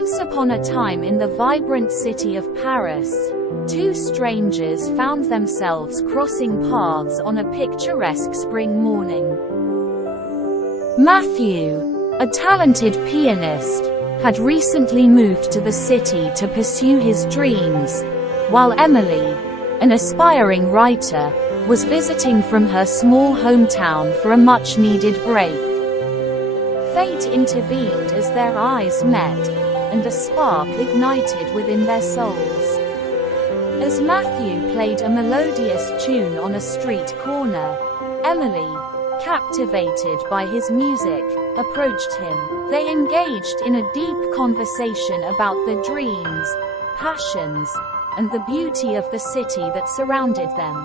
Once upon a time in the vibrant city of Paris, two strangers found themselves crossing paths on a picturesque spring morning. Matthew, a talented pianist, had recently moved to the city to pursue his dreams, while Emily, an aspiring writer, was visiting from her small hometown for a much-needed break. Fate intervened as their eyes met, and a spark ignited within their souls. As Matthew played a melodious tune on a street corner, Emily, captivated by his music, approached him. They engaged in a deep conversation about the dreams, passions, and the beauty of the city that surrounded them.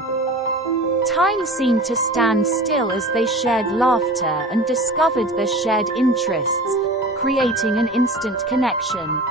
Time seemed to stand still as they shared laughter and discovered their shared interests, creating an instant connection.